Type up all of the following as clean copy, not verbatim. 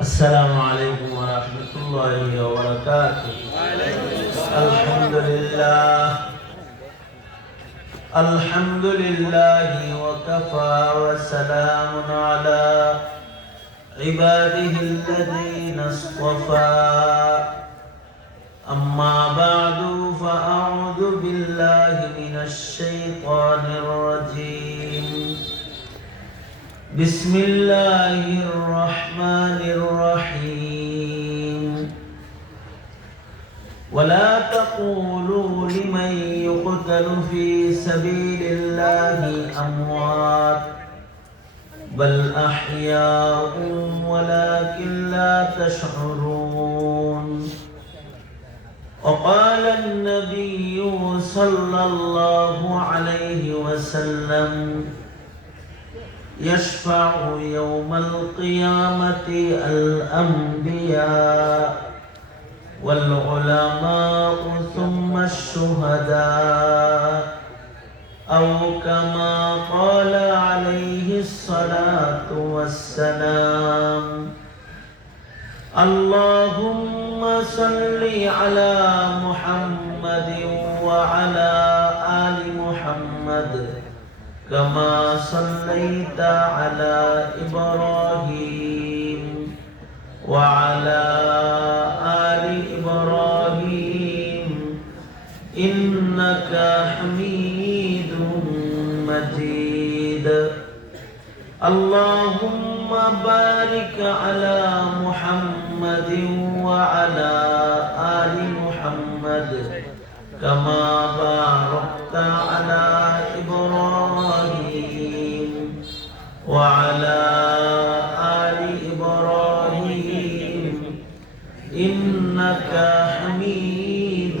السلام عليكم ورحمة الله وبركاته. الحمد لله وكفى وسلام على عباده الذين اصطفى. أما بعد فأعوذ بالله من الشيطان الرجيم. بسم الله الرحمن الرحيم. ولا تقولوا لمن يقتل في سبيل الله أموات بل أحياء ولكن لا تشعرون. وقال النبي صلى الله عليه وسلم يشفع يوم القيامة الأنبياء والعلماء ثم الشهداء أو كما قال عليه الصلاة والسلام. اللهم صل على محمد وعلى آل محمد كما صليت على إبراهيم وعلى آل إبراهيم إنك حميد مجيد. اللهم بارك على محمد وعلى آل محمد كما باركت على إبراهيم وعلى آل إبراهيم إنك حميد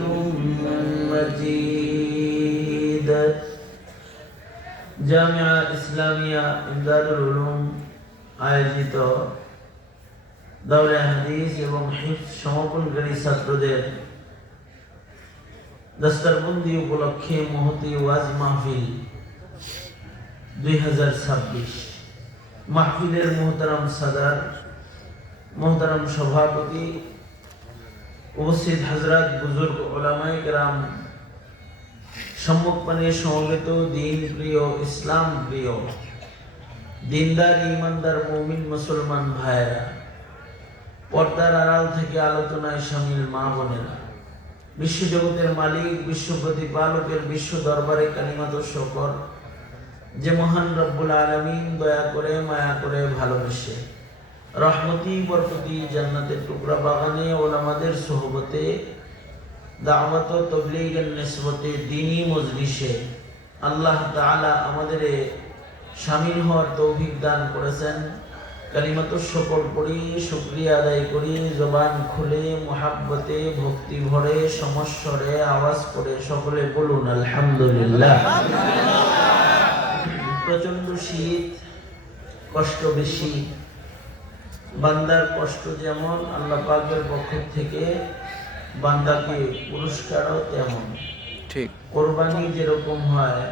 مجيد. জামিয়া ইসলামিয়া ইমদাদুল উলুম আয়োজিত দাওরে হাদিস এবং হিফজ সমাপনকারী ছাত্রদের দস্তরবন্দি উপলক্ষে মহতি ওয়াজ মাহফিল 2026 মাহফিলের মোহতারাম সাদার, মোহতারাম সভাপতি, উপস্থিত হযরত বুজুর্গ উলামায়ে কেরাম, সম্মুখপানে সমবেত দিন প্রিয়, ইসলাম প্রিয়, দিনদার ইমানদার মুমিন মুসলমান ভাইয়েরা, পর্দার আড়াল থেকে আলোচনায় শামিল মা বোনেরা, বিশ্বজগতের মালিক, বিশ্ব প্রতিপালকের বিশ্ব দরবারে কালিমাত শকর যে মহান রব্বুল আলামিন দয়া করে, মায়া করে, ভালোবেসে রহমতি বরকতি জান্নাতের টুকরা বাগানে ওলামাদের সোহবতে দাওয়াত ও তাবলীগের নিসবতে দ্বীনি মজলিসে আল্লাহ তাআলা আমাদের শামিল হওয়ার তৌফিক দান করেছেন। কালিমাত শকর পড়ি, শুকরিয়া আদায় করি, জবান খুলে মুহাব্বতে ভক্তি ভরে সমস্বরে আওয়াজ করে সকলে বলুন আলহামদুলিল্লাহ। প্রচন্ড শীত, কষ্ট বেশি, বান্দার কষ্ট যেমন আল্লাহ পাকের পক্ষ থেকে বান্দাকে পুরস্কারও তেমন। ঠিক কোরবানি যেরকম হয়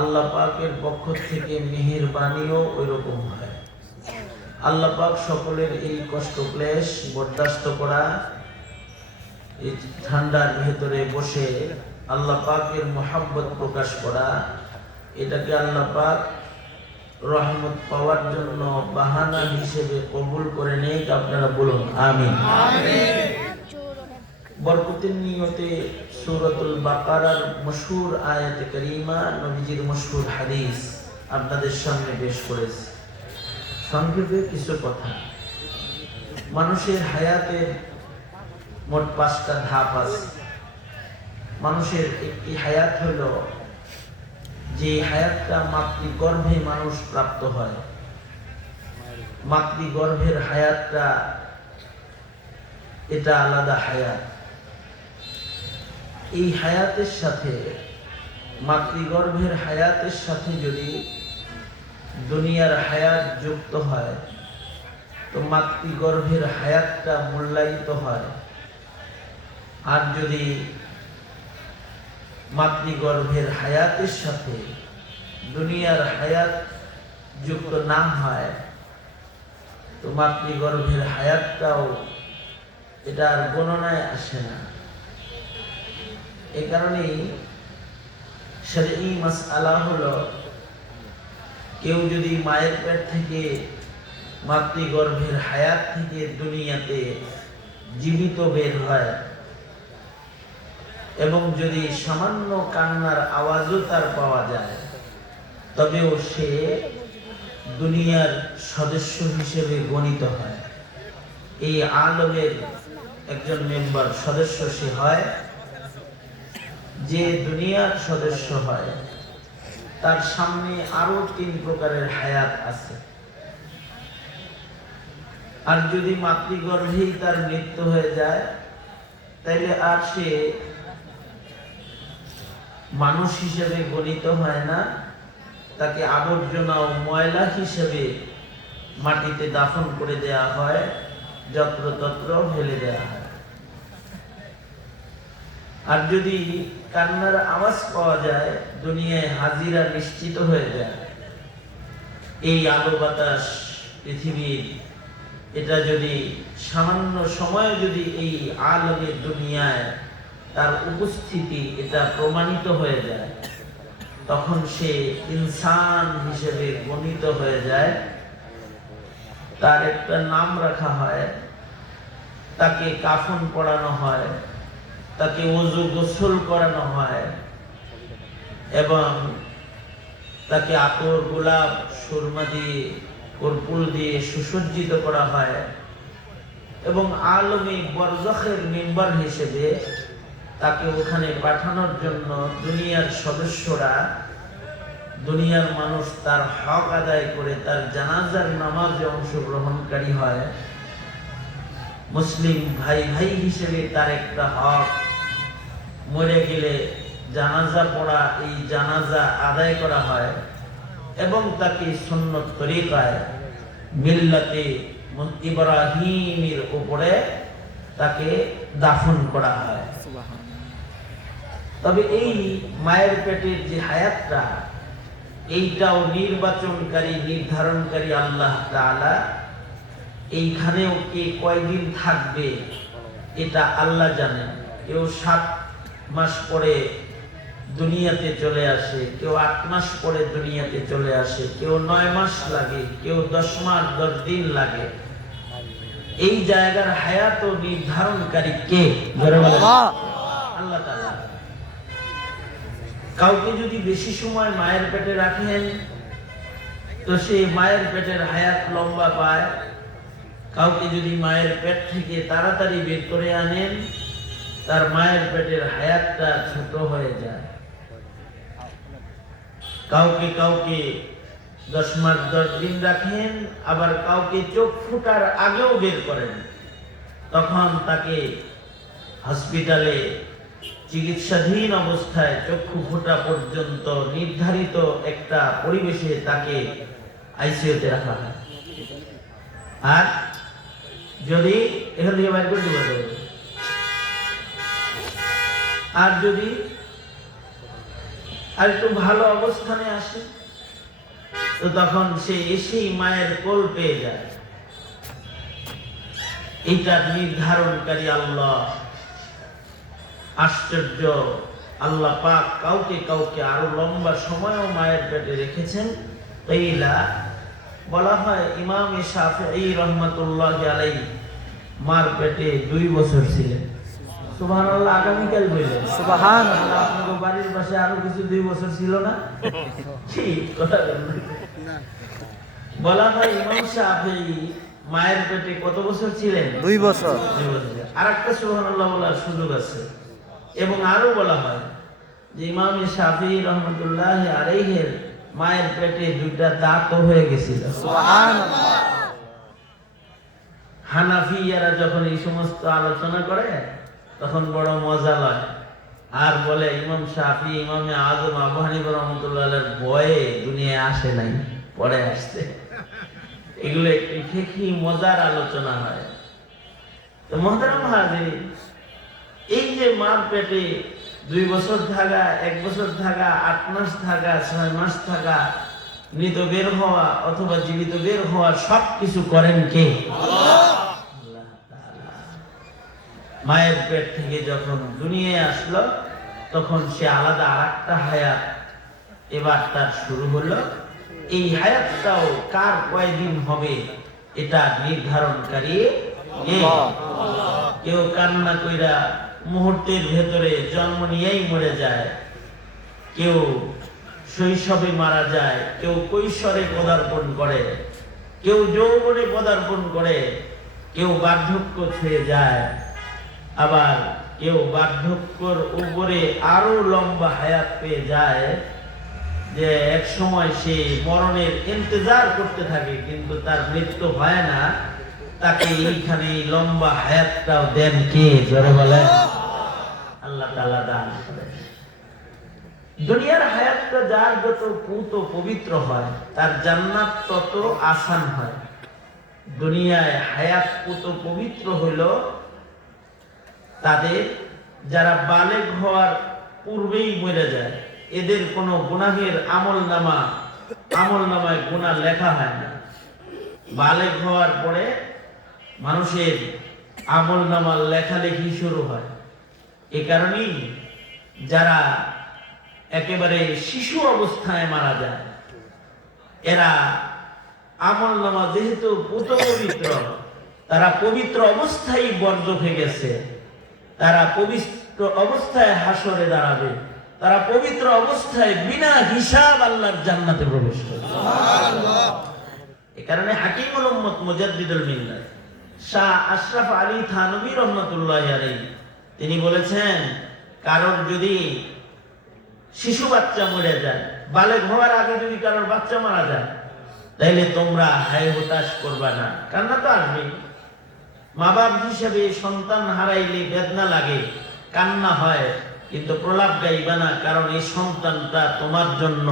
আল্লাহ পাকের পক্ষ থেকে মেহেরবানিও ওই রকম হয়। আল্লাহ পাক সকলের এই কষ্ট ক্লেশ বরদাস্ত করা, এই ঠান্ডার ভেতরে বসে আল্লাহ পাকের মুহাব্বত প্রকাশ করা, এটাকে আল্লাহ পাক রহমত পাওয়ার জন্য বাহানা হিসেবে কবুল করে নেই। আপনারা বলুন আমিন। বরকতের নিয়তে সূরাতুল বাকারার মশহুর আয়াতে কারিমা, নবীজির মশহুর হাদিস আপনাদের সামনে পেশ করেছি। সংক্ষেপে কিছু কথা। মানুষের হায়াতের মোট 5টা ধাপ আছে। মানুষের একটি হায়াত হল যে হায়াতটা মাতৃগর্ভে মানুষ প্রাপ্ত হয়। মাতৃগর্ভের হায়াতটা এটা আলাদা হায়াত। এই হায়াতের সাথে, মাতৃগর্ভের হায়াতের সাথে যদি দুনিয়ার হায়াত যুক্ত হয় তো মাতৃগর্ভের হায়াতটা মূল্যায়িত হয়। আর যদি মাতৃগর্ভের হায়াতের সাথে দুনিয়ার হায়াত যুক্ত না হয় তো মাতৃগর্ভের হায়াতটাও এটা আর গণনায় আসে না। এই কারণেই শরঈ মাসআলা হলো, কেউ যদি মায়ের পেট থেকে মাতৃগর্ভের হায়াত থেকে দুনিয়াতে জীবিত বের হয় এবং যদি সামান্য কান্নার আওয়াজও তার পাওয়া যায়, তবেও সে দুনিয়ার সদস্য হিসেবে গণিত হয়। এই আলমের একজন মেম্বার সদস্য সে হয়। যে দুনিয়ার সদস্য হয় তার সামনে আরো 3 প্রকারের হায়াত আছে। আর যদি মাতৃগর্ভেই তার মৃত্যু হয়ে যায়, তাইলে আর সে মানুষ হিসেবে গণিত হয় না, তাকে আবর্জনা ও ময়লা হিসেবে মাটিতে দাফন করে দেয়া হয়, যত্রতত্র ফেলে দেয়া হয়। আর যদি কান্নার আওয়াজ পাওয়া যায়, দুনিয়ায় হাজিরা নিশ্চিত হয়ে যায়। এই আলো বাতাস পৃথিবীর এটা যদি সামান্য সময় যদি এই আলমের দুনিয়ায় তার উপস্থিতি এটা প্রমাণিত হয়ে যায়, তখন সে ইনসান হিসেবে গণিত হয়ে যায়। তার একটা নাম রাখা হয়, তাকে কাফন পরানো হয়, তাকে ওযু গোসল করানো হয় এবং তাকে আতর, গোলাপ, সুরমা দিয়ে, কর্পূর দিয়ে সুসজ্জিত করা হয় এবং আলমে বরজখের মেম্বার হিসেবে তাকে ওখানে পাঠানোর জন্য দুনিয়ার সদস্যরা, দুনিয়ার মানুষ তার হক আদায় করে তার জানাজার নামাজে অংশগ্রহণকারী হয়। মুসলিম ভাই ভাই হিসেবে তার একটা হক, মরে গেলে জানাজা পড়া, এই জানাজা আদায় করা হয় এবং তাকে সুন্নত তরিকায় মিল্লাতে ইব্রাহিমের উপরে তাকে দাফন করা হয়। তবে এই মায়ের পেটের যে হায়াতটা, এইটাও নির্বাচনকারী, নির্ধারণকারী আল্লাহ তাআলা। এইখানেও কে কয়দিন থাকবে এটা আল্লাহ জানেন। কেউ 7 মাস পরে দুনিয়াতে চলে আসে, কেউ 8 মাস পরে দুনিয়াতে চলে আসে, কেউ 9 মাস লাগে, কেউ 10 মাস 10 দিন লাগে। এই জায়গার হায়াত ও নির্ধারণকারী কে? আল্লাহ তাআলা। কাউকে যদি বেশি সময় মায়ের পেটে রাখেন তো সে মায়ের পেটের হায়াত লম্বা পায়। কাউকে যদি মায়ের পেট থেকে তাড়াতাড়ি বের করে আনেন, তার মায়ের পেটের হায়াতটা ছোট হয়ে যায়। কাউকে কাউকে 10 মাস 10 দিন রাখেন, আবার কাউকে চোখ ফুটার আগেও বের করেন। তখন তাকে হসপিটালে চিকিৎসাধীন অবস্থায় চক্ষু ফোটা পর্যন্ত নির্ধারিত একটা পরিবেশে তাকে আইসিইউতে রাখা হয়। আর যদি এখান থেকে বাইর করে দিতে হবে, আর যদি আর একটু ভালো অবস্থানে আসে তো তখন সে এসেই মায়ের কোল পেয়ে যায়। এটা নির্ধারণকারী আল্লাহ। আশ্চর্য, আল্লাহ পাক কাউকে কাউকে আরো লম্বা সময়ও মায়ের পেটে রেখেছেন। এইলা বলা হয় ইমাম শাফিঈ রাহমাতুল্লাহি আলাইহি মার পেটে 2 বছর ছিলেন। সুবহানাল্লাহ। আগামীকাল বললেন সুবহানাল্লাহ। আপনাদের বাড়ির পাশে আরো কিছু 2 বছর ছিল না? ঠিক কথা বললেন। বলা হয় ইমাম শাফিঈ মায়ের পেটে কত বছর ছিলেন? 2 বছর। আরেকটা সুবহানাল্লাহ বলার সুযোগ আছে। এবং আরো বলা হয় যে ইমাম শাফিঈ রাহমাতুল্লাহি আলাইহির মায়ের পেটে 2টা দাঁত হয়ে গেছিল। সুবহানাল্লাহ। হানাফিয়ারা যখন এই সমস্ত আলোচনা করে তখন বড় মজা লাগে আর বলে ইমাম শাফিঈ, ইমামে আযম আবু হানিফা রাহমাতুল্লাহ আলাইহির ভয়ে দুনিয়ায় আসে নাই, পরে আসছে। এগুলো একটি ফিকহি মজার আলোচনা হয়। তো মুহতারাম হাজিরিন, এই যে মার পেটে 2 বছর থাকা, 1 বছর থাকা, 8 মাস থাকা, 6 মাস থাকা, মৃত বের হওয়া অথবা জীবিত বের হওয়া সবকিছু করেন কে? আল্লাহ তাআলা। মায়ের পেট থেকে যখন দুনিয়ায় আসলো তখন সে আলাদা আরেকটা হায়াত এবার তার শুরু হলো। এই হায়াতটাও কার কয়দিন হবে এটা নির্ধারণকারী কেউ কান্না কইরা মুহূর্তের ভেতরে জন্ম নিয়েই মরে যায়, কেউ শৈশবে মারা যায়, কেউ কৈশোরে পদার্পণ করে, কেউ যৌবনে পদার্পণ করে, কেউ বার্ধক্য ছুঁয়ে যায়, আবার কেউ বার্ধক্যর উপরে আরো লম্বা হায়াত পেয়ে যায়, যে এক সময় সে মরণের ইন্তজার করতে থাকে কিন্তু তার মৃত্যু হয় না। তাকে এইখানে লম্বা হায়াতটাও দেন কে? জোরে বলে আল্লাহ তাআলা দান করেন। দুনিয়ার হায়াতটা যার যত পুত পবিত্র হয় তার জান্নাত তত আসান হয়। দুনিয়ায় হায়াত পুত পবিত্র হইল তাদের যারা বালেগ হওয়ার পূর্বেই মরে যায়, এদের কোনো গুনাহের আমলনামায় গুনাহ লেখা হয় না। বালেগ হওয়ার পরে মানুষের আমলনামার লেখালেখি শুরু হয়। এ কারণেই যারা একেবারে শিশু অবস্থায় মারা যায় এরা আমলনামা যেহেতু পুত পবিত্র, তারা পবিত্র অবস্থায় বর্জ্য হয়ে গেছে, তারা পবিত্র অবস্থায় হাসরে দাঁড়াবে, তারা পবিত্র অবস্থায় বিনা হিসাব আল্লাহর জান্নাতে প্রবেশ করবে। সুবহানাল্লাহ। এই কারণে হাকিমুল উম্মত মুজাদ্দিদুল মিল্লাত শাহ আশরাফ আলী থানভী রাহমাতুল্লাহি আলাইহি তিনি বলেছেন, কারোর যদি শিশু বাচ্চা মরে যায়, বালেগ হওয়ার আগে যদি কারোর বাচ্চা মারা যায়, তাইলে তোমরা হাই হতাশ করবা না, কান্না তো আসবে। মা বাপ হিসেবে সন্তান হারাইলে বেদনা লাগে, কান্না হয়, কিন্তু প্রলাপ গাইবা না, কারণ এই সন্তানটা তোমার জন্য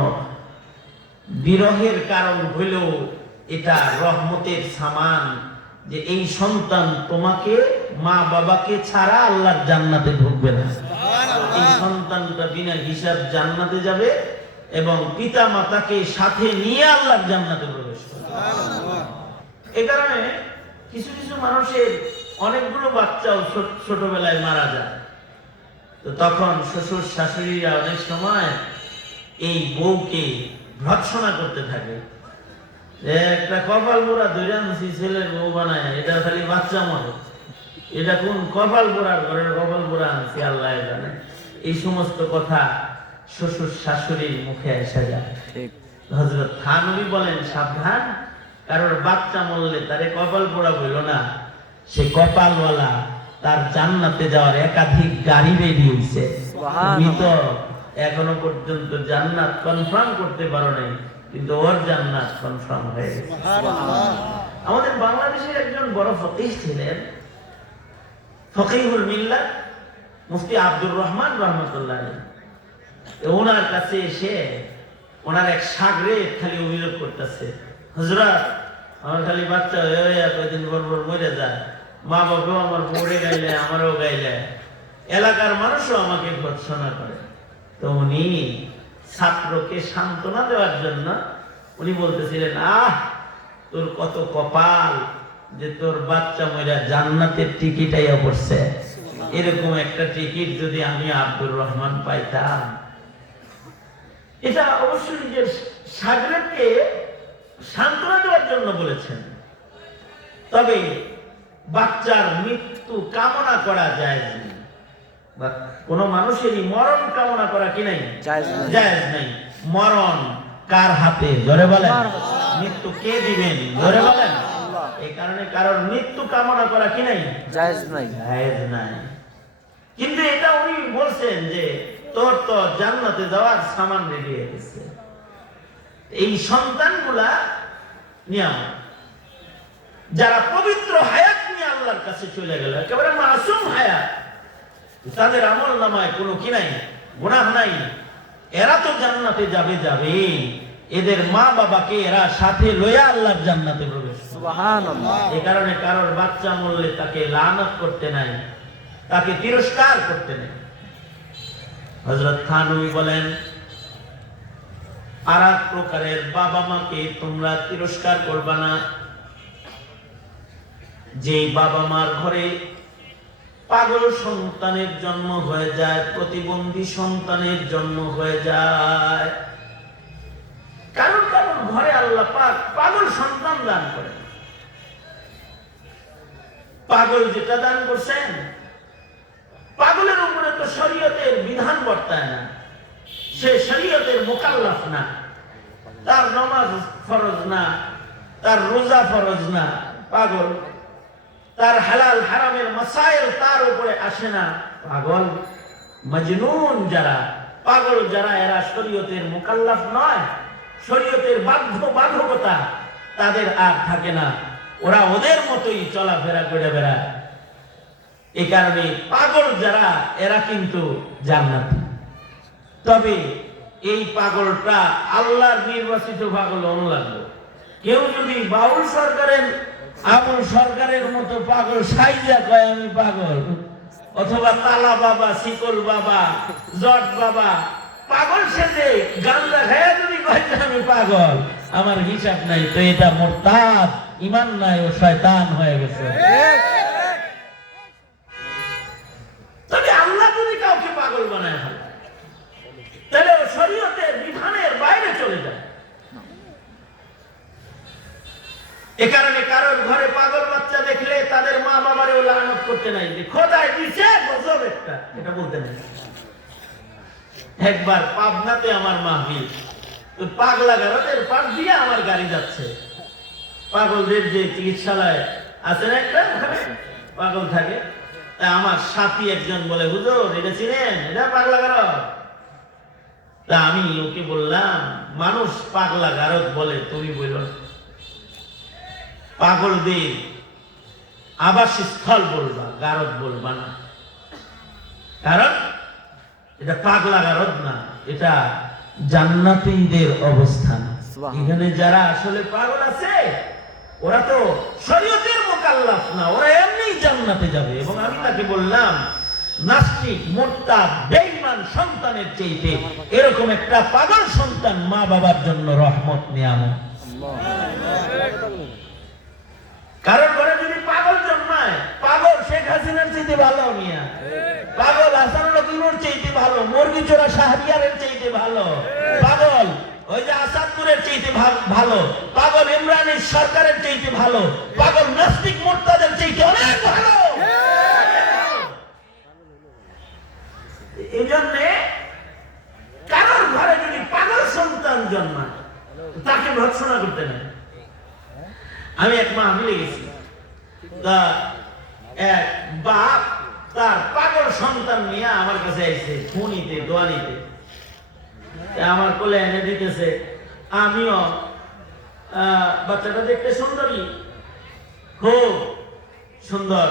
বিরহের কারণ হইলেও এটা রহমতের সামান, যে এই সন্তান তোমাকে মা বাবাকে ছাড়া আল্লাহর জান্নাতে ঢুকবে না। এই সন্তানটা বিনা হিসাব জান্নাতে যাবে এবং পিতা মাতাকে সাথে নিয়ে আল্লাহর জান্নাতে প্রবেশ করবে। এই কারণে কিছু কিছু মানুষের অনেকগুলো বাচ্চাও ছোটবেলায় মারা যায়, তো তখন শ্বশুর শাশুড়িরা অনেক সময় এই বউকে ভর্ৎসনা করতে থাকে, একটা কপাল পোড়া ধৈর্য ছেলের বউ বানায়, এটা খালি বাচ্চা মরে, এটা কোন কপাল পোড়ার ঘরের কপাল পোড়া আনছি আল্লাহ জানে। এই সমস্ত কথা শ্বশুর শাশুড়ির মুখে এসে যায়। হযরত থানভী বলেন, সাবধান, কারোর বাচ্চা মরলে তারে কপাল পোড়া বইল না, সে কপালওয়ালা, তার জান্নাতে যাওয়ার একাধিক গাড়ি রেডি হইছে। তুমি তো এখনো পর্যন্ত জান্নাত কনফার্ম করতে পারো নাই, কিন্তু ওর জান্নাত কনফার্ম হয়ে গেছে। আমাদের বাংলাদেশের একজন বড় ফকিহ ছিলেন, ফকিহুল মিল্লাত মুফতি আব্দুর রহমান রাহমাতুল্লাহ আলাইহি। ওনার কাছে এসে ওনার এক শাগরেদ খালি অভিযোগ করতেছে, হুজুর আমার খালি বাচ্চা হয়ে কয়েকদিন পর মরে যায়, মা বাবাও আমার মরে গাইলে, আমারও গাইলে, এলাকার মানুষও আমাকে ভর্ৎসনা করে। তো উনি ছাত্রকে সান্ত্বনা দেওয়ার জন্য উনি বলতেছিলেন, তোর কত কপাল যে তোর বাচ্চা মইরা জান্নাতের টিকিট আইয়া পড়ছে, এরকম একটা টিকিট যদি আমি আব্দুর রহমান পাইতাম। এটা অবশ্যই নিজের শাগরেদকে সান্ত্বনা দেওয়ার জন্য বলেছেন। তবে বাচ্চার মৃত্যু কামনা করা যায় না, কোন মানুষেরই মরণ কামনা করা কি নাই, জায়েজ নাই। মরণ কার হাতে? জোরে বলেন। মৃত্যু কে দিবেন? জোরে বলেন। এই কারণে কারোর মৃত্যু কামনা করা কি নাই, জায়েজ নাই, জায়েজ নাই। কিন্তু এটা উনি বলছেন যে তোর তো জান্নাতে যাওয়ার সামান রেডি হয়ে গেছে। এই সন্তানগুলা নিয়ামত, যারা পবিত্র হায়াত নিয়ে আল্লাহর কাছে চলে গেল, একেবারে মাসুম হায়াত, তাদের আমলনামায় কোনো কি নাই, গুনাহ নাই, এরা তো জান্নাতে যাবে। এদের মা বাবাকে এরা সাথে লইয়া আল্লাহর জান্নাতে প্রবেশ। সুবহানাল্লাহ। এই কারণে কারোর বাচ্চা মরলে তাকে লানত করতে নাই, তাকে তিরস্কার করতে নাই। হযরত থানভী বলেন, আর এক প্রকারের বাবা মাকে তোমরা তিরস্কার করবা না। যে বাবা মার ঘরে পাগল সন্তানের জন্ম হয়ে যায়, প্রতিবন্ধী সন্তানের জন্ম হয়ে যায়, কারণ কারণ ঘরে আল্লাহ পাক পাগল সন্তান দান করেন। পাগল যেটা দান করছেন, পাগলের উপরে তো শরীয়তের বিধান বর্তায় না, সে শরীয়তের মুকাল্লাফ না, তার নামাজ ফরজ না, তার রোজা ফরজ না, পাগল তার হালাল হারামের মাসাইল তার উপরে আসে না। পাগল মজনুন যারা, পাগল যারা, এরা শরীয়তের মুকাল্লাফ নয়, শরীয়তের বাধ্যবাধকতা তাদের আর থাকে না, ওরা ওদের মতোই চলাফেরা করে বেড়ায়। এই কারণে পাগল যারা, এরা কিন্তু জান্নাতি। তবে এই পাগলটা আল্লাহর নির্বাচিত পাগল লাগলো। কেউ যদি বাউল সরকারের, আবুল সরকারের মতো পাগল সাইজা কয় আমি পাগল, অথবা তালা বাবা, শিকল বাবা, জট বাবা পাগল সেজে গান্দা খায়া যদি কয় আমি পাগল, আমার হিসাব নাই, তো এটা মুরতাদ, ঈমান নাই, ও শয়তান হয়ে গেছে। তবে আল্লাহ যদি কাউকে পাগল বানায় ফেলে, তাহলে ও শরীয়তের বিধানের বাইরে চলে যায়। এ কারণে কারোর ঘরে পাগল বাচ্চা দেখলে তাদের মা বাবারেও লানত করতে নাই, যে খোদায় দিছে গজব একটা, এটা বলতে নাই। একবার পাবনাতে আমার মাহফিল, তো পাগলা গারদের পাশ দিয়ে আমার গাড়ি যাচ্ছে, পাগলদের যে চিকিৎসালয় আছে না একটা, ওখানে পাগল থাকে, আমার সাথী একজন বলে, হুজুর এটা চিনেন, এটা পাগলা গারদ। তা আমি ওকে বললাম, মানুষ পাগলা গারদ বলে, তুমি বলল পাগলদের আবাসস্থল বলবা, গারদ বলবা না, কারণ এটা পাগলা গারদ না, এটা জান্নাতীদের অবস্থান। এখানে যারা আসলে পাগল আছে, ওরা তো শরীয়তের মুকাল্লাফ না, ওরা এমনি জান্নাতে যাবে। এবং আমি তাকে বললাম, নাস্তিক, মুরতাদ, বেঈমান সন্তানের চাইতে এরকম একটা পাগল সন্তান মা বাবার জন্য রহমত নিয়ামত। কারণ ঘরে যদি পাগল জন্মায়, পাগল শেখ হাসিনার চাইতে ভালো মিয়া, পাগল হাসান লকিনুর চাইতে ভালো, মুরগি চোরা শাহরিয়ারের চাইতে ভালো, পাগল ওই যে আসাদপুরের চাইতে ভালো, পাগল ইমরানের সরকারের চাইতে ভালো, পাগল নাস্তিক মুরতাদের চাইতে অনেক ভালো। এই জন্যে কারোর ঘরে যদি পাগল সন্তান জন্মায়, তাকে ভর্ৎসনা করতে নেই। আমি এক মাহফিলে গেছি, এক বাপ তার পাগল সন্তান নিয়ে আমার কাছে আইছে, খুনিতে দোয়া নিতে, আমার কোলে এনে দিতেছে। আমিও বাচ্চাটা দেখতে সুন্দরী, খুব সুন্দর,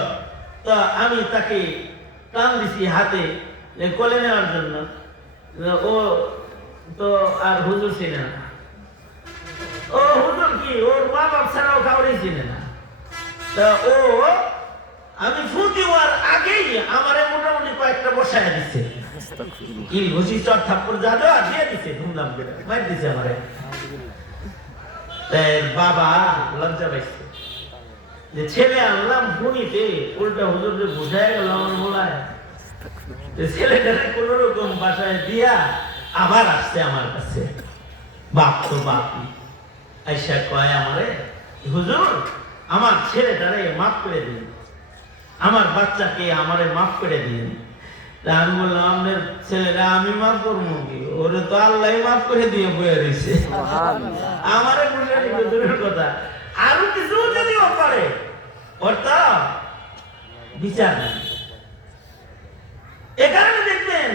তো আমি তাকে টান দিছি হাতে কোলে নেওয়ার জন্য। ও তো আর হুজুর ছিলেন না, ও হুজুর কি, ওর মা বাপ ছাড়াও কাউরে চিনে না। তা ও, আমি ফুটি হওয়ার আগেই আমারে মোটামুটি কয়েকটা বসায় দিচ্ছে, কি ঘুষি চট থাপ্পড় যা দেওয়া দিয়ে দিচ্ছে, ধুমধাম করে মার দিচ্ছে আমারে। বাবা লজ্জা পাইছে যে ছেলে আনলাম ফুনিতে, উল্টা হুজুরকে বুঝাই গেল আমার মোলায়, ছেলেটাকে কোন রকম বাসায় দিয়া আবার আসছে আমার কাছে। বাপ তো বাপই আইসা কয় আমারে, হুজুর আমার ছেলেটারে মাফ করে দিন, আমার বাচ্চাকে আমারে মাফ করে দিন। আমি বললাম, আপনার ছেলেরা আমি মাফ করবো কি, ওরে তো আল্লাহ মাফ করে দিয়ে বয়ে রয়েছে, আমারে দূরের কথা, আরো কিছু যদি ও করে, ওর তো বিচার নেই। এ কারণে দেখবেন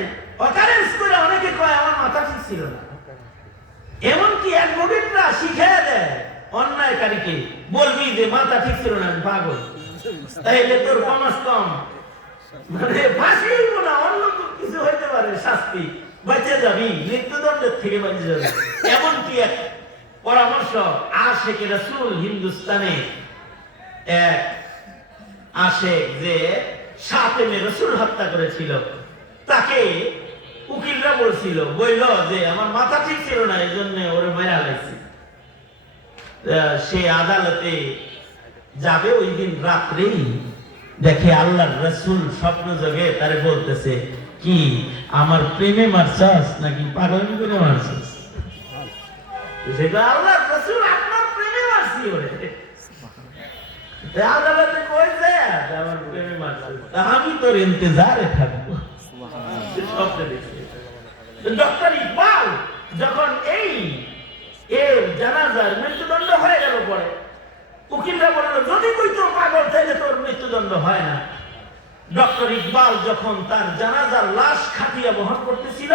অকারেন্স করে অনেকে কয় আমার মাথা ঠিক ছিল না, এমনকি অ্যাডভোকেটরা শিখিয়ে দেয় অন্যায়কারীকে, বলবি যে মাথা ঠিক ছিল না, আমি পাগল, তাইলে তোর কমাস কম মানে ফাঁসি হইব না, অন্য কিছু হইতে পারে, শাস্তি, বেঁচে যাবি, মৃত্যুদণ্ডের থেকে বেঁচে যাবি। এমনকি এক পরামর্শ আশেকে রাসূল হিন্দুস্তানে এক আশেক যে সাতেমে রাসূল হত্যা করেছিল, তাকে উকিলরা বলছিল বইল যে আমার মাথা ঠিক ছিল না, এই জন্য ওরে মেরে হালাইছি। সে আদালতে যাবে ওই দিন রাত্রেই দেখে আল্লাহর রাসূল স্বপ্ন যোগে তারে বলতেছে, কি আমার প্রেমে মারছস নাকি পাগলামি করে মারছস? সেটা আল্লাহর রাসূল আপনার প্রেমে মারছি ওরে। আদালতে কই যায় আমার প্রেমে মারছস, আমি তোর ইন্তজারে থাকবো। স্বপ্নে দেখছি ডক্টর ইকবাল যখন এই জানাজার মৃত্যুদণ্ড হয়ে গেল পরে উকিলরা বলল যদি কই তোর পাগল তাইলে তোর মৃত্যুদণ্ড হয় না। ডক্টর ইকবাল যখন তার জানাজার লাশ খাটিয়া বহন করতেছিল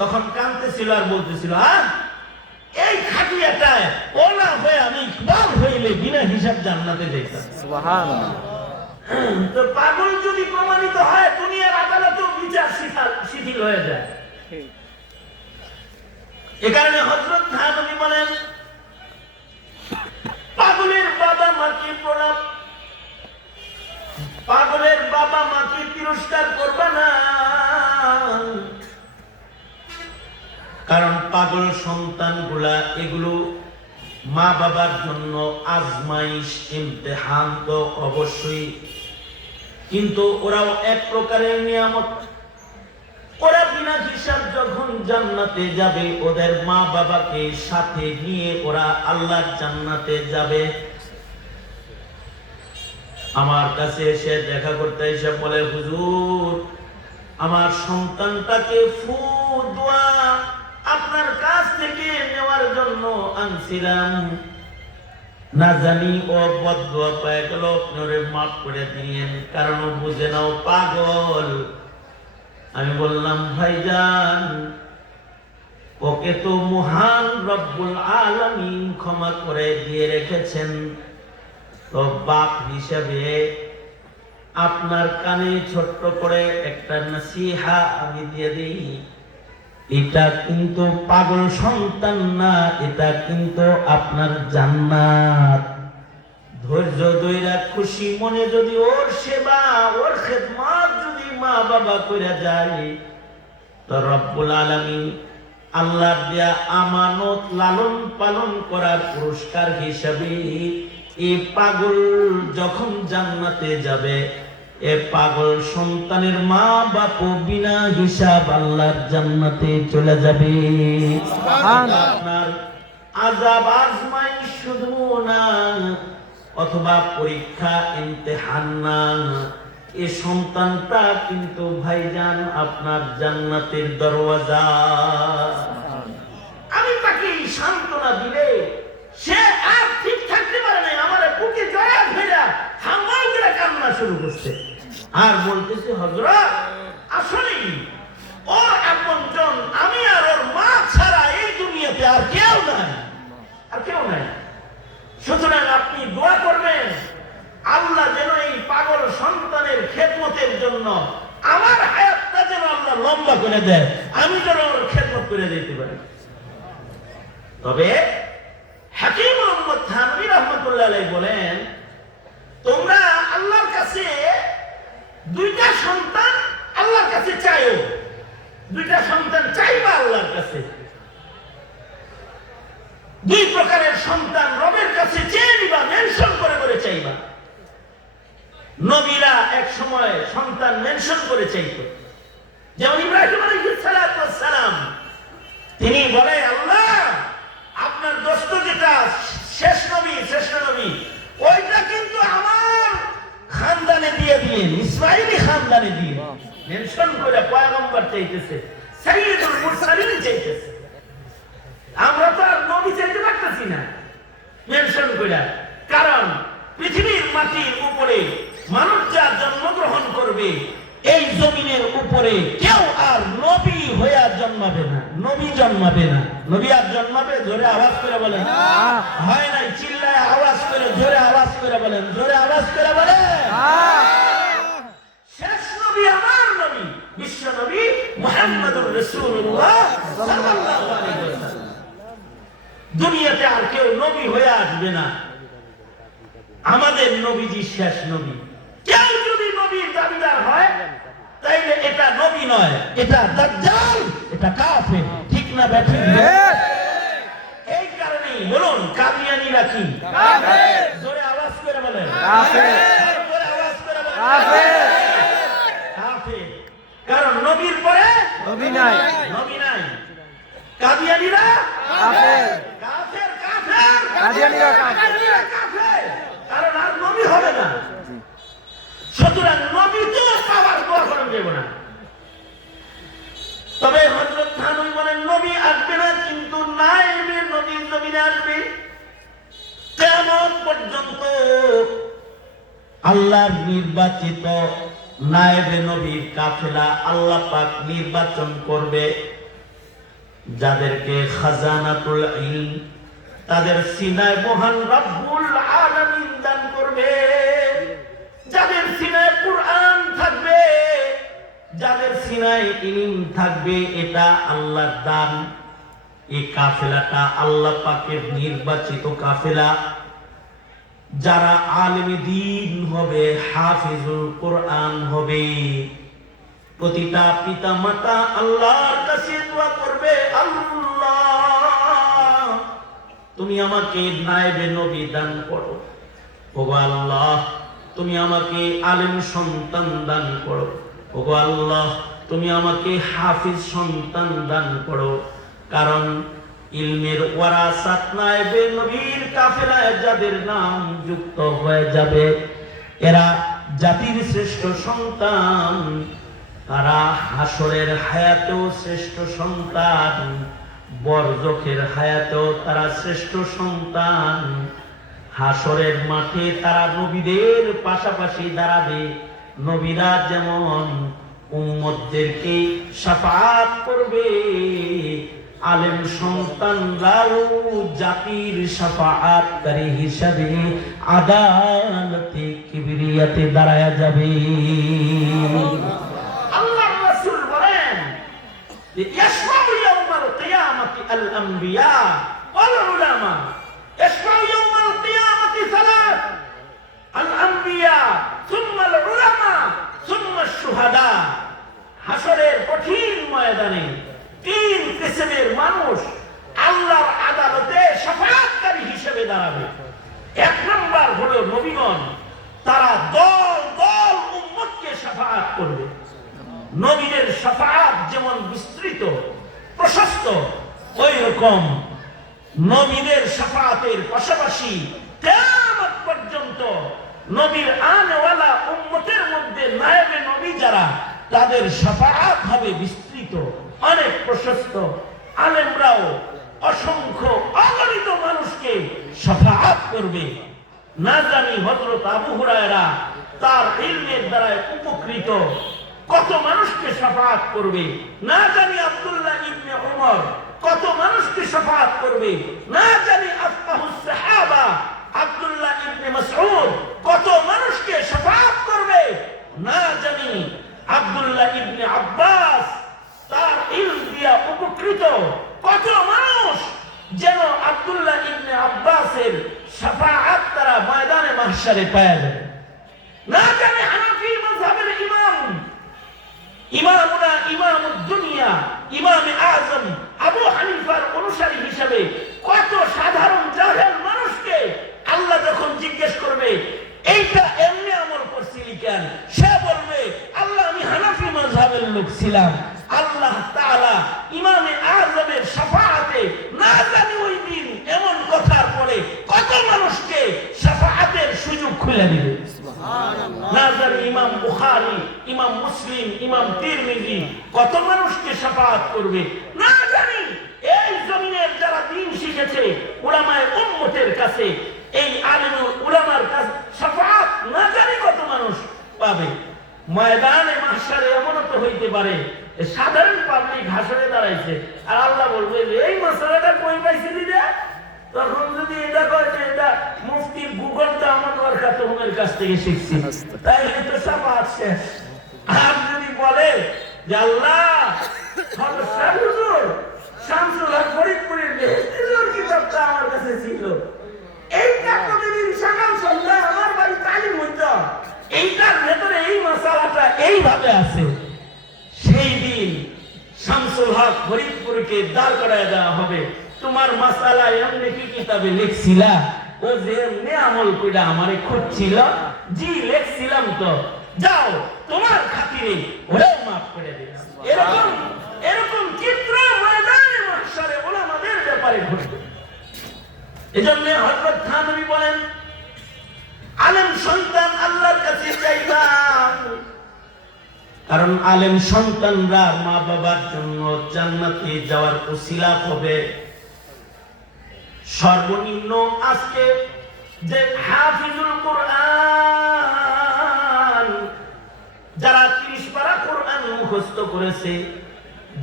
তখন কাঁদতেছিল আর বলতেছিল, এই খাটিয়াটায় ওলা হয়ে আমি ইকবাল হইলে বিনা হিসাব জান্নাতে যাইতাম। সুবহানাল্লাহ। তো পাগল যদি প্রমাণিত হয় দুনিয়ার আদালতেও বিচার শিথিল হয়ে যায়। এ কারণে হযরত থানবী বলেন, পাগলের বাবা মাকে প্রণাম, পাগলের বাবা মাকে তিরস্কার করবা না, কারণ পাগল সন্তানগুলা এগুলো মা বাবার জন্য আজমাইশ, ইমতিহান তো অবশ্যই, কিন্তু ওরাও এক প্রকারের নিয়ামত। ওরা বিনা হিসাব যখন জান্নাতে যাবে ওদের মা বাবাকে সাথে নিয়ে ওরা আল্লাহর জান্নাতে যাবে। আমার কাছে এসে দেখা করতে এসে বলে, হুজুর আমার সন্তানটাকে ফুদওয়া আপনার কাছ থেকে নেওয়ার জন্য আনছিলাম, না জানি ও বদদুয়া পেয়ে গেল, আপনারে মাফ করে দিয়েন, কারণ ও বুঝে নাও পাগল। আমি বললাম, ভাইজান ওকে তো মহান রব্বুল আলামিন ক্ষমা করে দিয়ে রেখেছেন, তো বাপ হিসেবে আপনার কানে ছোট্ট করে একটা নসিহা আমি দিয়ে দিই, এটা কিন্তু পাগল সন্তান না, এটা কিন্তু আপনার জান্নাত। ধৈর্য ধইরা খুশি মনে যদি ওর সেবা ওর খেদমত যদি মা বাবা কইরা যায়, তো রব্বুল আলামিন আল্লাহর দেয়া আমানত লালন পালন করার পুরস্কার হিসাবে এই পাগল যখন জান্নাতে যাবে, এ পাগল সন্তানের মা বাপ বিনা হিসাব আল্লাহর জান্নাতে চলে যাবে। আপনার আযাব আজমাইশ শুধু না, অথবা পরীক্ষা ইমতিহান না, এই সন্তানটা কিন্তু ভাইজান আপনার জান্নাতের দরওয়াজা। আমি তাকে সান্ত্বনা দিলে সে আর ঠিক থাকতে পারে না, আমার বুকে জড়া ধরে হাঙ্গাল করে কান্না শুরু করছে আর বলতেছে, হযরত আসলেই ওর আপনজন আমি আর ওর মা ছাড়া এই দুনিয়াতে আর কেউ নাই, আর কেউ নাই। সুতরাং আপনি দোয়া করবেন আল্লাহ যেন এই পাগল সন্তানের খেদমতের জন্য আমার হায়াতটা যেন আল্লাহ লম্বা করে দেয়, আমি যেন ওর খেদমত করে দিতে পারি। তবে হাকিম মুহাম্মদ থানভী রাহমাতুল্লাহ আলাইহি বলেন, তোমরা আল্লাহর কাছে দুইটা সন্তান আল্লাহর কাছে চাইও, দুইটা সন্তান চাইবা আল্লাহর কাছে। দুই প্রকারের সন্তান রবের কাছে চেয়ে নিবা, মেনশন করে করে চাইবা। নবীরা এক সময় সন্তান মেনশন করে চাইতো, যেমন ইব্রাহিম আলাইহিস সালাম, তিনি বলে, আল্লাহ আপনার দোস্ত যেটা শেষ নবী, শ্রেষ্ঠ নবী, ওইটা কিন্তু আমার খানদানে দিয়ে দিয়েন, ইসমাইলি খানদানে দিয়ে মেনশন করে পয়গম্বর চাইতেছে, সাইয়্যিদুল মুরসালিন চাইতেছে। আমরা তো আর নবী চাইতে পারতেছি না মেনশন করে, কারণ পৃথিবীর মাটির উপরে মানুষ যা জন্মগ্রহণ করবে এই জমিনের উপরে কেউ আর নবী হয়ে আর জন্মাবে না, নবী জন্মাবে না। নবী আর জন্মাবে? জোরে আওয়াজ করে বলেন। হয় নাই, চিল্লায় আওয়াজ করে, জোরে আওয়াজ করে বলেন, জোরে আওয়াজ করে বলেন। শেষ নবী আমার নবী, বিশ্ব নবী মুহাম্মদুর রাসূলুল্লাহ সাল্লাল্লাহু আলাইহি ওয়াসাল্লাম। দুনিয়াতে আর কেউ নবী হয়ে আসবে না, আমাদের নবীজি শেষ নবী। কেউ যদি নবীর দাবিদার হয় তাইলে এটা নবী নয়, এটা দাজ্জাল, এটা কাফের। ঠিক না ব্যাঠিক? এই কারণেই বলুন কাদিয়ানীরা কি কাফের? জোরে আওয়াজ করে বলেন কাফের। জোরে আওয়াজ করে বলেন কাফের। কাফের, কারণ নবীর পরে নবী নাই, নবী নাই। কাদিয়ানীরা কাফের, কাফের, কাফের। কাদিয়ানীরা কাফের, কারণ আর নবী হবে না। সুতরাং নবী তো পাওয়ার দোয়া করেন দেব না। তবে হযরত থানবী বলেন নবী আসবে না, কিন্তু নায়েবে নবী জমিনে আসবে। কিয়ামত পর্যন্ত আল্লাহর নির্বাচিত নায়েবে নবীর কাফেলা আল্লাহ পাক নির্বাচন করবে, যাদেরকে খাজানাতুল ইলম, তাদের সিনায় মহান রব্বুল আলামিন দান করবে, যাদের সিনায় কুরআন থাকবে, যাদের সিনায় ইলম থাকবে, এটা আল্লাহর দান। এই কাফেলাটা আল্লাহ পাকের নির্বাচিত কাফেলা। যারা আলেমে দ্বীন হবে, হাফিজুল কোরআন হবে, প্রতিটা পিতা মাতা আল্লাহর কাছে দোয়া করবে, আল্লাহ তুমি আমাকে নায়েবে নবী দান করো। ওগো আল্লাহ তুমি আমাকে আলেম সন্তান দান করো। ওগো আল্লাহ তুমি আমাকে হাফিজ সন্তান দান করো। কারণ ইলমের ওয়ারাসাত নায়েবে নবীর কাফেলায় যাদের নাম যুক্ত হয়ে যাবে, এরা জাতির শ্রেষ্ঠ সন্তান। তারা হাসরের হায়াতেও শ্রেষ্ঠ সন্তান, বরজখের হায়াতেও তারা শ্রেষ্ঠ সন্তান। হাসরের মাঠে তারা নবীদের পাশাপাশি দাঁড়াবে। নবীরা যেমন উম্মতদেরকে শাফাআত করবে, আলেম সন্তানরাও জাতির শাফাআতকারী হিসাবে আদালতে কিবরিয়াতে দাঁড়ায়া যাবে। আল্লাহর রাসূল বলেন ইয়াশফাউ ইয়াউমাল কিয়ামাতি আল আমবিয়া ওয়াল উলামা। ইয়াশফাউ ইয়াউমাল কিয়ামাতি সালাত আল আমবিয়া সুম্মা আল উলামা সুম্মা আশ শুহাদা। হাসরের কঠিন ময়দানে তিন কিসমের মানুষ আল্লাহর আদালতে শাফাআতকারী হিসেবে দাঁড়াবে। এক নাম্বার হলো নবীগণ, তারা দল দল উম্মতকে শাফাআত করবে। নবীদের শাফাআত যেমন বিস্তৃত প্রশস্ত, ওই রকম নবীদের শাফাআতের পাশাপাশি কিয়ামত পর্যন্ত নবীর আনেওয়ালা উম্মতের মধ্যে নায়েবে নবী যারা, তাদের শাফাআত হবে বিস্তৃত, অনেক প্রশস্ত। আলেমরাও অসংখ্য অগণিত মানুষকে শাফাআত করবে। না জানি হযরত আবু হুরায়রা তার ইলমের দ্বারা উপকৃত কত মানুষকে শাফাআত করবে। না জানি আব্দুল্লাহ ইবনে উমর কত মানুষকে শাফাআত করবে। না জানি আফকাহুস সাহাবা আব্দুল্লাহ ইবনে মাসউদ কত মানুষকে শাফাআত করবে। না জানি আব্দুল্লাহ ইবনে আব্বাস তার ইলম দিয়া উপকৃত কত মানুষ যেন আব্দুল্লাহ ইবনে আব্বাসের শাফাআত তারা ময়দানে মাহশারে পায়। না জানি হানাফি মাযহাবের ইমাম, ইমামুনা ইমামুদ দুনিয়া, ইমামে আযম আবু হানিফার অনুসারী হিসেবে কত সাধারণ জাহেল মানুষকে আল্লাহ যখন জিজ্ঞেস করবে এইটা এমনি আমল করছিলি কেন, সে বলবে আল্লাহ আমি হানাফি মাযহাবের লোক ছিলাম। আল্লাহ তাআলা ইমামে আযমের শাফাআতে না জানি ওই দিন এমন কথার পরে কত মানুষকে শাফাআতের সুযোগ খুলে দিবে। সুবহানাল্লাহ। না জানি ইমাম বুখারী, ইমাম মুসলিম, ইমাম তিরমিজি কত মানুষকে শাফাআত করবে। না জানি এই জমিনের যারা দ্বীন শিখেছে উলামায়ে উম্মতের কাছে, এই আলিমুল উলামার কাছে শাফাআত না জানি কত মানুষ পাবে। ময়দানে মাহশারে এমন তো হইতে পারে সাধারণ পাবলিক হাসরে দাঁড়াইছে আর আল্লাহ বলবে এই মাসআলাটা কই পাইছিলি রে, তখন যদি এটা কয় যে এটা মুফতি গুগলটা আমার খাতুমের কাছ থেকে শিখছি, তাইলে তো শাফাআত শেষ। আর যদি বলে যে আল্লাহ হুজুর শামসুল হক ফরিদপুরের বেহেশতের কিতাবটা আমার কাছে ছিল, এইটা প্রতিদিন সকাল সন্ধ্যা আমার বাড়ি তালিম হইতো, এইটার ভেতরে এই মাসালাটা এইভাবে আছে, শামসুল হক ফরিদপুরকে দাঁড় করায় দেওয়া হবে। তোমার মাসালা এমনি কি কিতাবে লিখছিলা? ও যে এমনি আমল কইরা আমারে খুঁজছিল, জি লিখছিলাম তো, যাও তোমার খাতিরে ওরাও মাফ করে দিলাম। এরকম এরকম চিত্র ময়দানে মাহশারে উলামাদের ব্যাপারে ঘটবে। এজন্য হযরত থানভী বলেন, আলেম সন্তান আল্লাহর কাছে চাইবা, কারণ আলেম সন্তানরা মা বাবার জন্য জান্নাতে যাওয়ার উসিলা হবে। সর্বনিম্ন আজকে যে হাফিজুল কোরআন, যারা 30 পারা কোরআন মুখস্থ করেছে,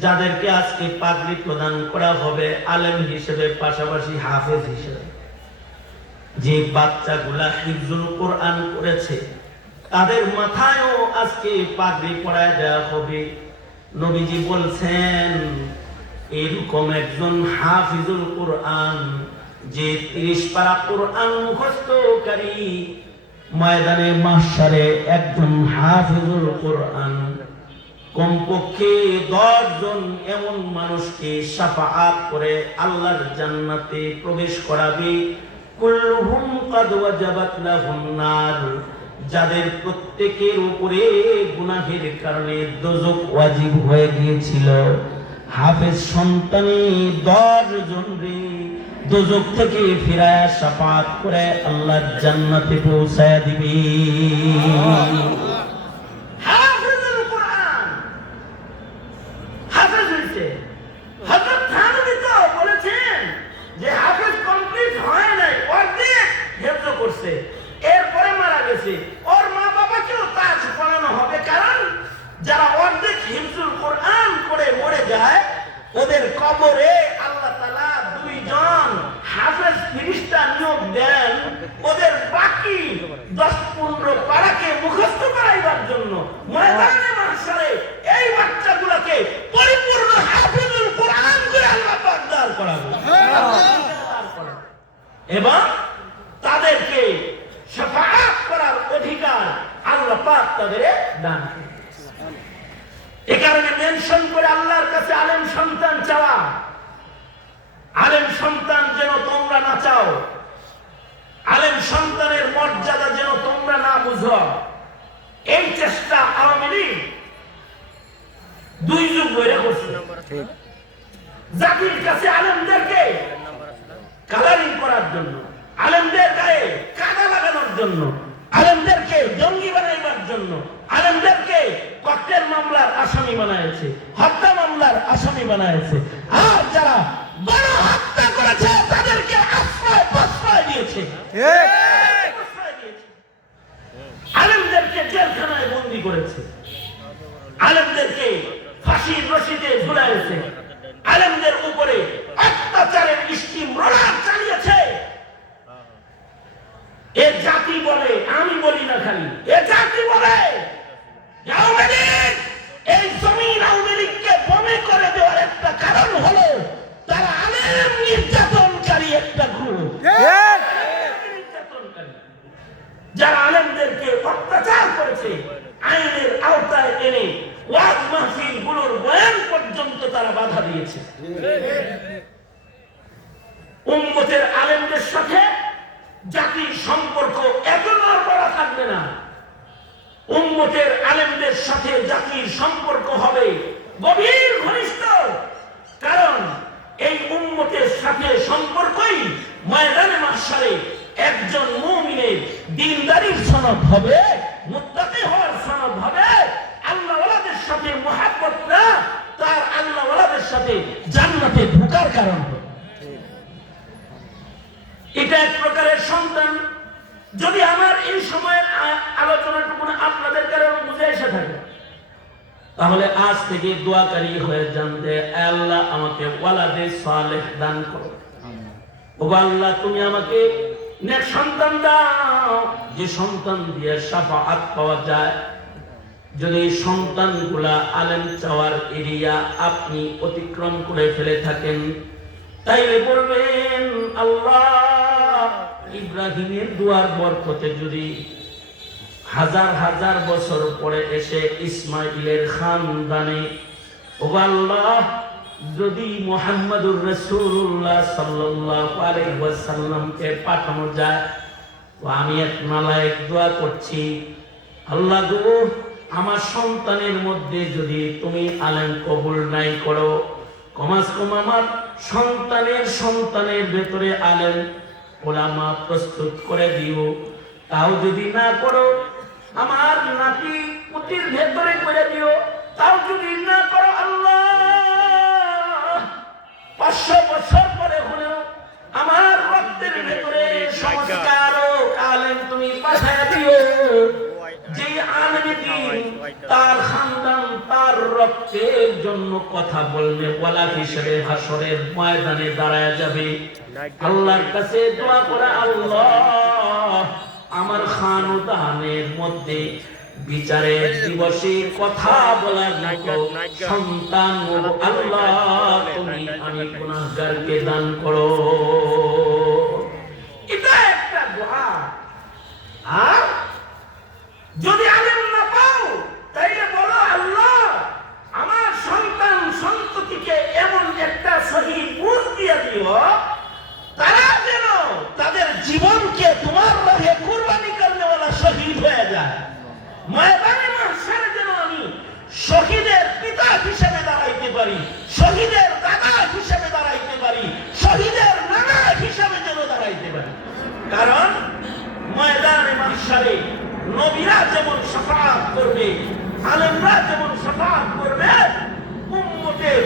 যাদেরকে আজকে পাগড়ি প্রদান করা হবে আলেম হিসেবে পাশাপাশি হাফেজ হিসেবে, যে বাচ্চাগুলা হিফজুল কোরআন করেছে তাদের মাথায়ও আজকে পাগড়ি পরায় দেওয়া হবে। নবীজি বলছেন, এরকম একজন হাফিজুল কোরআন, যে 30 পারা কোরআন মুখস্থকারী, ময়দানে মাহশারে একজন হাফিজুল কোরআন কমপক্ষে 10 জন এমন মানুষকে শাফাআত করে আল্লাহর জান্নাতে প্রবেশ করাবে। কুল্লুহুম কাদ ওয়াজাবাত লাহুম নার, যাদের প্রত্যেকের উপরে গুনাহের কারণে দোজখ ওয়াজিব হয়ে গিয়েছিল। হাফেজ সন্তানে 10 জনরে দোজখ থেকে ফিরায়া শাফাআত করে আল্লাহর জান্নাতে পৌঁছায়া দিবে। হাফেজুল কোরআন হাফেজ হইছে। হযরত থানভী তো বলেছেন যে হাফেজ কমপ্লিট হয় নাই, অর্ধেক হিফজ করছে, এরপরে মারা গেছে। ওর মা বাবাকেও তাজ পড়ানো হবে, কারণ যারা অর্ধেক হিফজুল কোরআন করে মরে যায় ওদের কবরে আল্লাহ তাআলা 2 জন হাফেজ ফেরেশতা নিয়োগ দেন, ওদের বাকি 10-15 পারাকে মুখস্থ করাইবার জন্য। ময়দানে মাহশারে এই বাচ্চাগুলোকে পরিপূর্ণ হাফেজুল কোরআন করে আল্লাহ পাক দাঁড় করাবে এবং তাদেরকে শাফাআত করার অধিকার আল্লাহ পাক তাদের দান করবেন। এই কারণে মেনশন করে আল্লাহর কাছে আলেম সন্তান চাওয়া, আলেম সন্তান যেন তোমরা না চাও, আলেম সন্তানের মর্যাদা যেন তোমরা না বুঝো, এই চেষ্টা আওয়ামী লীগ 2 যুগ ধরে করছে। জাতির কাছে আলেমদেরকে কালারিং করার জন্য, আলেমদের গায়ে কাদা লাগানোর জন্য, আলেমদেরকে জঙ্গি বানাইবার জন্য, আলেমদেরকে ককটেল মামলার আসামি বানাইছে, হত্যা মামলার আসামি বানাইছে। আর যারা বড় হত্যা করেছে তাদেরকে আশ্রয় দিয়েছে, আলেমদেরকে জেলখানায় বন্দী করেছে, আলেমদেরকে ফাঁসির রশিদে ঝুলাইছে, আলেমদের উপরে অত্যাচারের স্টিম রোলার চালিয়েছে। এ জাতি বলে, আমি বলি না খালি, এ জাতি বলে আওয়ামী লীগ এই জমিন আওয়ামী লীগকে বমে করে দেওয়ার একটা কারণ হলো তারা আলেম নির্যাতনকারী একটা গ্রুপ। যারা আলেমদেরকে অত্যাচার করেছে, আইনের আওতায় এনে ওয়াজ মাহফিল গুলোর বয়ান পর্যন্ত তারা বাধা দিয়েছে। উম্মতের আলেমদের সাথে জাতির সম্পর্ক এত নড়বড়া থাকবে না। উম্মতের আলেমদের সাথে জাতির সম্পর্ক হবে গভীর ঘনিষ্ঠ, কারণ এই উম্মতের সাথে সম্পর্কই ময়দানে মাহশারে একজন মুমিনের দ্বীনদারির সনদ হবে, মুত্তাকি হওয়ার সনদ হবে। আল্লাহওয়ালাদের সাথে মুহাব্বতটা তার আল্লাহওয়ালাদের সাথে জান্নাতে ঢোকার কারণ হবে। এটা এক প্রকারের সন্তান। যদি আমার এই সময়ের আলোচনাটুকু আপনাদের কারণে বুঝে এসে থাকে, তাহলে আজ থেকে দোয়াকারী হয়ে যান যে আল্লাহ আমাকে ওয়ালাদে সালেহ দান করো। ও আল্লাহ, তুমি আমাকে নেক সন্তান দাও, যে সন্তান দিয়ে শাফাআত পাওয়া যায়। যদি সন্তানগুলা আলেম চাওয়ার এরিয়া আপনি অতিক্রম করে ফেলে থাকেন, তাইলে বলবেন আল্লাহ, ইব্রাহিমের দুয়ার বরকতে যদি হাজার হাজার বছর পরে এসে ইসমাইলের খানদানে ও আল্লাহ, যদি মুহাম্মদুর রাসূলুল্লাহ সাল্লাল্লাহু আলাইহি ওয়াসাল্লামকে পাঠানো যায়, তো আমি এক নালায়েক দোয়া করছি, আল্লাহ গো, আমার সন্তানের মধ্যে যদি তুমি আলেম কবুল নাই করো, কমাস কম আমার সন্তানের ভেতরে আলেম ওলামা প্রস্তুত করে দিও। তাও যদি না করো, আমার নাতি পুতির ভেতরে করে দিও। তাও যদি না করো আল্লাহ, 500 বছর পরে হলেও আমার রক্তের ভেতরে সংস্কার ও আলেম তুমি পাঠায় দিও। যে আলেমে দ্বীন তার খানদান তার রক্তের জন্য কথা বলবে, ওয়ালা হিসেবে হাসরের ময়দানে দাঁড়ায় যাবে। আল্লাহর কাছে দোয়া করে, আল্লাহ আমার খানদানের মধ্যে বিচারের দিবসে কথা বলার মতো সন্তান আল্লাহ তুমি আমি গুনাহগারকে দান করো। এটা একটা দোয়া। আর যদি আলেম না পাও, তাইলে বলো আল্লাহ আমার সন্তান সন্ততিকে এমন একটা সহিহ বুঝ দিয়ে দিও, তারা যেন তাদের জীবনকে তোমার রাহে কুরবানি করনেওয়ালা শহীদ হয়ে যায়। ময়দানে মাহশারে যেন আমি শহীদের পিতা হিসেবে দাঁড়াইতে পারি, শহীদের দাদা হিসেবে দাঁড়াইতে পারি, শহীদের নানা হিসেবে যেন দাঁড়াইতে পারি। কারণ ময়দানে মাহশারে নবীরা যেমন শাফাআত করবে, আলেমরা যেমন শাফাআত করবে, উম্মতের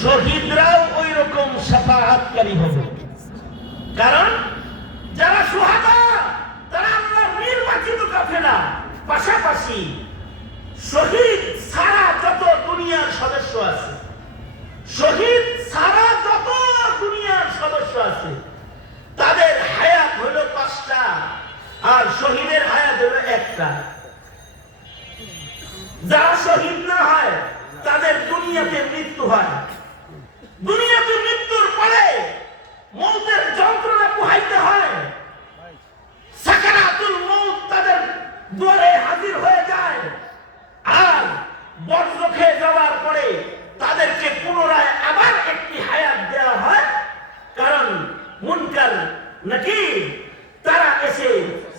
শহীদরাও ওই রকম শাফাআতকারী হবে। কারণ যারা শুহাদা তারা আল্লাহর নির্বাচিত কাফেলা, পাশাপাশি শহীদ সারা যত দুনিয়ার সদস্য আছে, শহীদ সারা যত দুনিয়ার সদস্য আছে, তাদের হায়াত হলো 5টা, আর শহীদের হায়াত হলো 1টা। যারা শহীদ না হয় তাদের দুনিয়াতে মৃত্যু হয়। দুনিয়াতে মৃত্যুর পরে মৌতের যন্ত্রণা পোহাইতে হয়, সাকারাতুল মৌত তাদের দুয়ারে হাজির হয়ে যায়। আর বর্জ্য খেয়ে যাওয়ার পরে তাদেরকে পুনরায় আবার একটি হায়াত দেওয়া হয়। কারণ মুনকার নাকির তারা এসে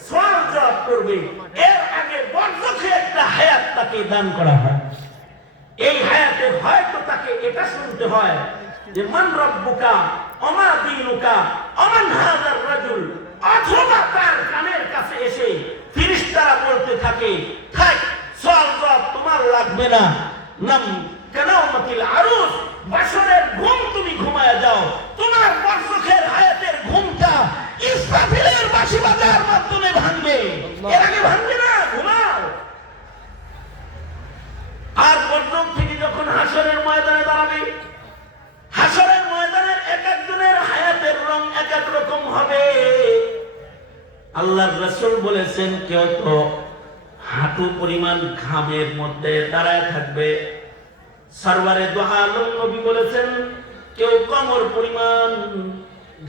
সওয়াল জবাব করবে, এর আগে বর্জ্য খেয়ে একটা হায়াত তাকে দান করা হয়। এই হায়াতে হয়তো তাকে এটা শুনতে হয় যে মান রব্বুকা ওমা দীনুকা ওমান হাযার রাজুল, অথবা তার কানের কাছে এসে ফেরেশতারা বলতে থাকে, থাক সওয়াল জবাব তোমার লাগবে না, নাম কানাউমাতিল আরুস, বাসরের ঘুম তুমি ঘুমায়া যাও, তোমার বর্ষকের হায়াতের ঘুমটা ইসরাফিলের বাঁশি বাজার মাধ্যমে ভাঙবে, এর আগে ভাঙবে না, ঘুমাও। আর বর্ষক থেকে যখন হাসরের ময়দানে দাঁড়াবে, হাসরের ময়দানের এক একজনের হায়াতের রং এক এক রকম হবে। আল্লাহর রাসূল বলেছেন, কেউ তো হাঁটু পরিমাণ ঘামের মধ্যে দাঁড়ায় থাকবে। সরওয়ারে দো আলম নবী বলেছেন, কেউ কোমর পরিমাণ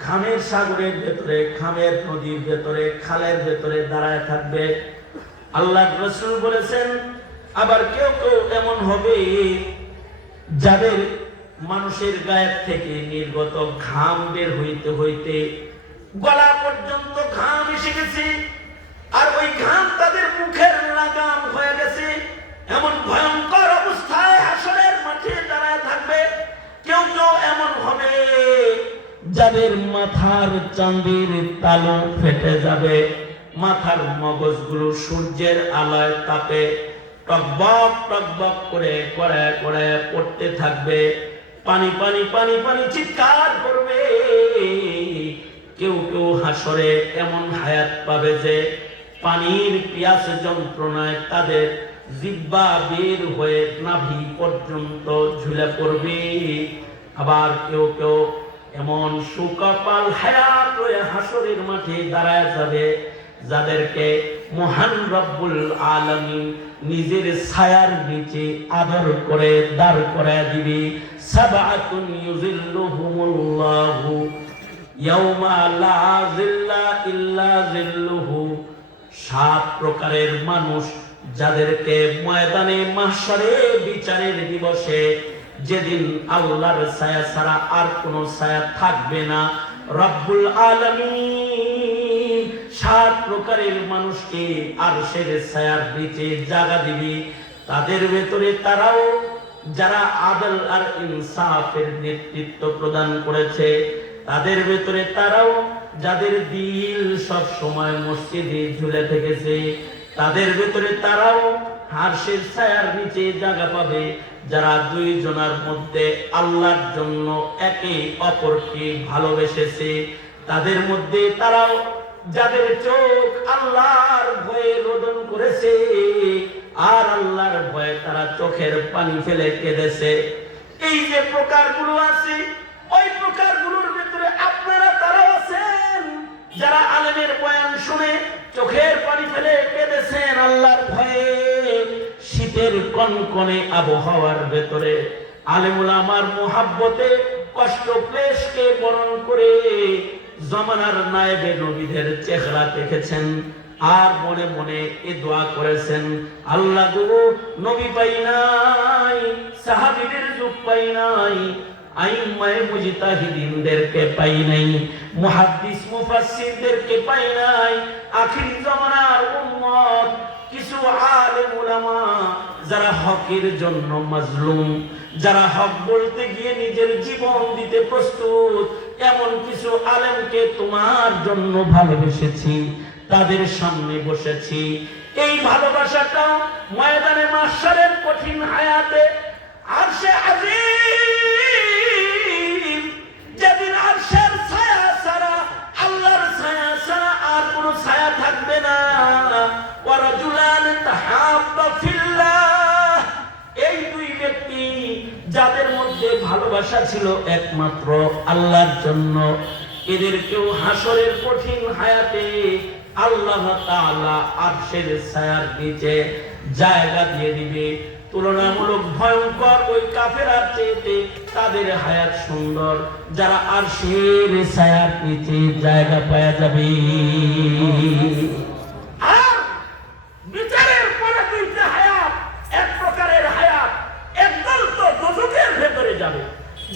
ঘামের সাগরের ভেতরে, ঘামের নদীর ভেতরে, খালের ভেতরে দাঁড়ায় থাকবে। আল্লাহর রাসূল বলেছেন, আবার কেউ কেউ এমন হবে যাদের মানুষের গায়ের থেকে নির্গত ঘাম বের হইতে হইতে গলা পর্যন্ত ঘাম এসে গেছে, আর ওই ঘাম তাদের মুখের লাগাম হয়ে গেছে। এমন ভয়ঙ্কর অবস্থায় হাসরের মাঠে দাঁড়ায় থাকবে। কেউ কেউ এমন হবে যাদের মাথার চাঁদের তালু ফেটে যাবে, মাথার মগজগুলো সূর্যের আলোয় তাপে টকবক টকবক করে করে করে পড়তে থাকবে, পানি পানি পানি পানি চিৎকার করবে। কেউ কেউ হাসরে এমন হায়াত পাবে যে পানির পিয়াস যন্ত্রণায় তাদের জিহ্বা বের হয়ে নাভি পর্যন্ত ঝুলে পড়বে। আবার কেউ কেউ এমন সুকপাল হায়াত হয়ে হাসরের মাঠে দাঁড়ায় যাবে যাদেরকে মহান রব্বুল আলামিন নিজের ছায়ার নিচে আদর করে দাঁড় করায় দিবে। সাবআতুন ইউযিল্লুহুমুল্লাহু ইয়াওমা লা যিল্লা ইল্লা যিল্লুহু, সাত প্রকারের মানুষ যাদেরকে ময়দানে মাহশারে বিচারের দিবসে যেদিন আল্লাহর ছায়া ছাড়া আর কোনো ছায়া থাকবে না, রব্বুল আলামিন সাত প্রকারের মানুষকে আরশের ছায়ার নিচে জায়গা দিবে। তাদের ভেতরে তারাও যারা আদল আর ইনসাফের নেতৃত্ব প্রদান করেছে, তাদের ভেতরে তারাও যাদের দিল সব সময় মসজিদে ঝুলে থেকেছে, তাদের ভেতরে তারাও আরশের ছায়ার নিচে জায়গা পাবে। যারা দুইজনের মধ্যে আল্লাহর জন্য একে অপরকে ভালোবেসেছে, তাদের মধ্যে তারাও যাদের চোখ আল্লাহর ভয়ে রোদন করেছে আর আল্লাহর ভয়ে তারা চোখের পানি ফেলে কেঁদেছে। এই যে প্রকারগুলো আছে, ওই প্রকারগুলোর ভিতরে আপনারা তারাও আছেন যারা আলেমের বয়ান শুনে চোখের পানি ফেলে কেঁদেছেন আল্লাহর ভয়ে। শীতের কনকনে আবহাওয়ার ভেতরে আলেম উলামার মুহাব্বতে কষ্ট ক্লেশকে বরণ করে জমানার নায়েবে নবীদের চেহারা দেখেছেন আর মনে মনে এ দোয়া করেছেন, আল্লাহ গো, নবী পাই নাই, সাহাবীদের যুগ পাই নাই, আইম্মায়ে মুজতাহিদিনদেরকে পাই নাই, মুহাদ্দিস মুফাসসিরদেরকে পাই নাই, আখির জামানার উম্মত কিছু আলেম উলামা যারা হকের জন্য মাজলুম, যারা হক বলতে গিয়ে নিজের জীবন দিতে প্রস্তুত, এমন কিছু আলেমকে তোমার জন্য ভালোবেসেছি, তাদের সামনে বসেছি। এই ভালোবাসাটা ময়দানে মাহশারের কঠিন হায়াতে আরশে আজিম, যেদিন আরশের ছায়া ছাড়া, আল্লাহর ছায়া ছাড়া আর কোনো ছায়া থাকবে না। ওয়ারাজুলান তাহাব্বা ফিল্লাহ, এই দুই ব্যক্তি যাদের মধ্যে ভালোবাসা ছিল একমাত্র আল্লাহর জন্য, এদেরকেও হাসরের কঠিন হায়াতে আল্লাহ তাআলা আরশের ছায়ার নিচে জায়গা দিয়ে দিবে। তুলনামূলক ভয়ঙ্কর ওই কাফেরার চেয়ে তাদের হায়াত সুন্দর, যারা আরশের ছায়ার নিচে জায়গা পাওয়া যাবে। আর বিচারের পরে দুইটা হায়াত, এক প্রকারের হায়াত, একদল তো দোজখের ভেতরে যাবে,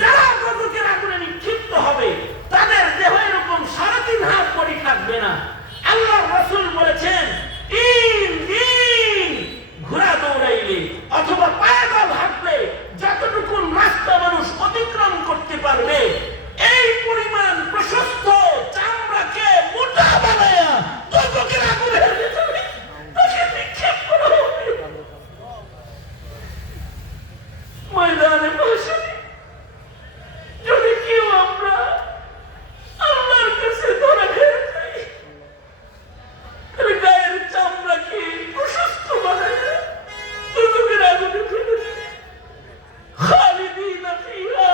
যারা দোজখের আগুনে নিক্ষিপ্ত হবে তাদের দেহ এরকম 3.5 হাত পরি থাকবে না। আল্লাহ রাসূল বলেছেন, 3 দিন ঘোড়া দৌড়াইলে অথবা পায়দল হাঁটলে যতটুকু রাস্তা মানুষ অতিক্রম করতে পারবে, এই পরিমাণ প্রশস্ত চামড়াকে মোটা বানায়া দোজখের আগুনের ভিতরে তাকে নিক্ষেপ করা হবে। ময়দানে মাহশারে যদি কেউ আমরা আল্লাহর কাছে ধরা খেয়ে যাই, তাহলে গায়ের চামড়াকে প্রশস্ত বানায়া দোজখের আগুনে ফেলে দিবে। খালিদিনা ফিহা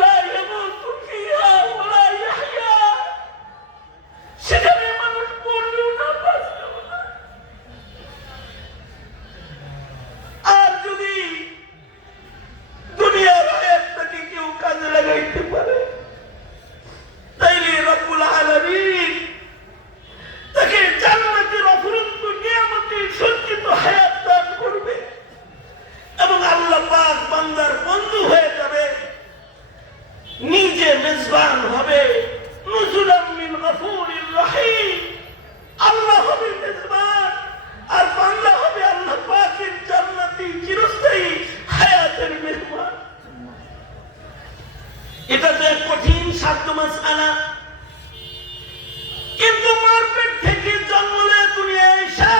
লা ইয়ামুতু ফিহা ওয়া লা ইয়াহইয়া, সেখানে মানুষ মরবেও না, বাঁচবেও না। আর যদি দুনিয়ার হায়াতটাকে কেউ কাজে লাগাইতে পারে, তাইলে রব্বুল আলামিন তাকে জান্নাতের অফুরন্ত নিয়ামতে সজ্জিত হায়াত দান করবে এবং আল্লাহ পাক বান্দার বন্ধু হয়ে যাবে, নিজে মেজবান হবে। নুজুলাম মিন গফুরির রহিম, আল্লাহ হবে মেজবান আর বান্দা হবে আল্লাহ পাকের জান্নাতি চিরস্থায়ী হায়াতের মেহমান। এটা তো এক কঠিন সাধ্য মাসআলা, কিন্তু মারপেট থেকে জঙ্গলে দুনিয়ায় এসা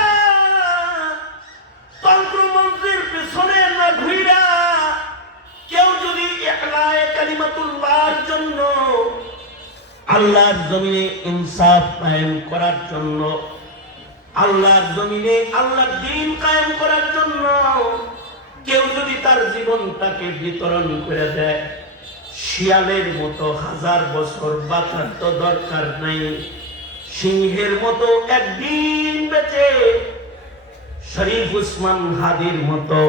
তন্ত্রমন্ত্রের পেছনে না ঘুরা কেউ যদি ইখলায়ে কালিমাতুল্লাহর জন্য, আল্লাহর জমিনে ইনসাফ কায়েম করার জন্য, আল্লাহর জমিনে আল্লাহর দ্বীন কায়েম করার জন্য কেউ যদি তার জীবনটাকে বিতরণ করে দেয়, শিয়ালের মতো 1000 বছর বাঁচার তো দরকার নাই, সিংহের মতো একদিন বেঁচে শরীফ উসমান হাদির মতো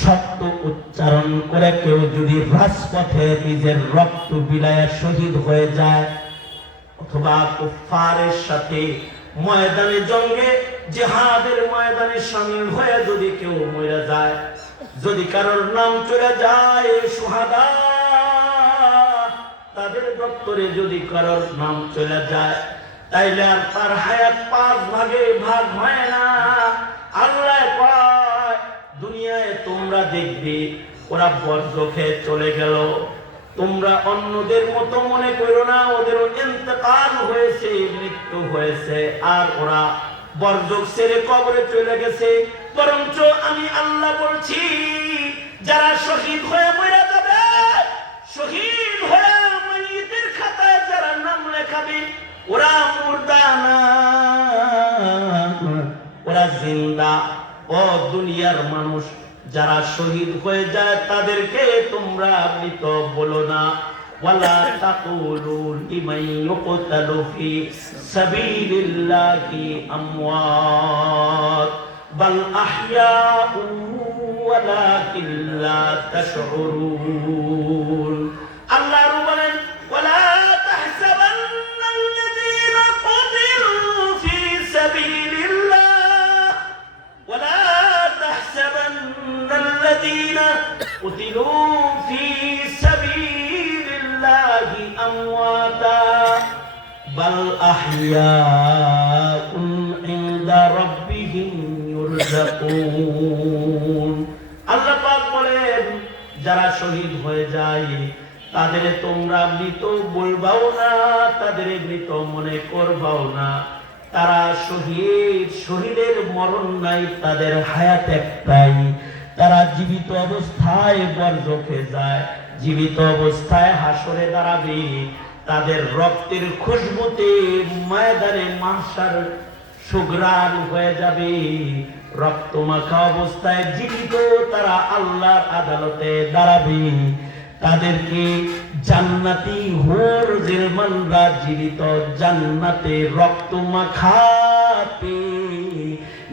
সত্য উচ্চারণ করে কেউ যদি রাজপথে নিজের রক্ত বিলায়া শহীদ হয়ে যায়, অথবা কুফফারের সাথে ময়দানে জঙ্গে জিহাদের ময়দানে শামিল হয়ে যদি কেউ মরে যায়, যদি কারোর নাম চলে যায় শুহাদা, তাদের দপ্তরে যদি কারোর নাম চলে যায়, তাইলে আর তার হায়াত 5 ভাগে ভাগ হয় না। আল্লাহ কয় দুনিয়ায় তোমরা দেখবে ওরা বর্জ্য খেয়ে চলে গেল, তোমরা অন্যদের মতো মনে করো না ওদের ইন্তেকাল হয়েছে, মৃত্যু হয়েছে, আর ওরা বর্জ্য ছেড়ে কবরে চলে গেছে। বরঞ্চ আমি আল্লাহ বলছি যারা শহীদ হয়ে মরে যাবে, শহীদ হয়ে মাইয়িতের খাতায় যারা নাম লেখাবে, ওরা মুর্দা না, ওরা জিন্দা। ও দুনিয়ার মানুষ, যারা শহীদ হয়ে যায় তাদেরকে তোমরা মৃত বলো না। ওয়ালা তাকুলু লিমান ইউকতালু ফি সাবিলিল্লাহি আমওয়াত বাল আহইয়াউ ওয়ালাকিন লা তাশউরুন। আল্লাহ বলেন ওয়ালা তাহসাবান্নাল্লাযীনা কুতিলু ফি সাবিলিল্লাহ ওয়ালা তাহসাবান্নাল্লাযীনা কুতিলু ফি সাবিলিল্লাহি আমওয়াতা বাল আহইয়াউন ইনদা রাব্বিহিম ইউরযাকুন। আল্লাহ পাক বলেন যারা শহীদ হয়ে যায় তাদের তোমরা মৃত বলবাও না, তাদের মৃত মনে করবাও না। তারা শহীদ, শহীদের মরণ নাই, তাদের হায়াত একটাই। তারা জীবিত অবস্থায় বর্জকে যায়, জীবিত অবস্থায় হাসরে দাঁড়াবে, তাদের রক্তের খুশবুতে ময়দানে মাহশার সুঘ্রাণ হয়ে যাবে। রক্ত মাখা অবস্থায় জীবিত তারা আল্লাহর আদালতে দাঁড়াবে। তাদেরকে জান্নাতি হুর জিলমানরা জীবিত জান্নাতে রক্ত মাখাতে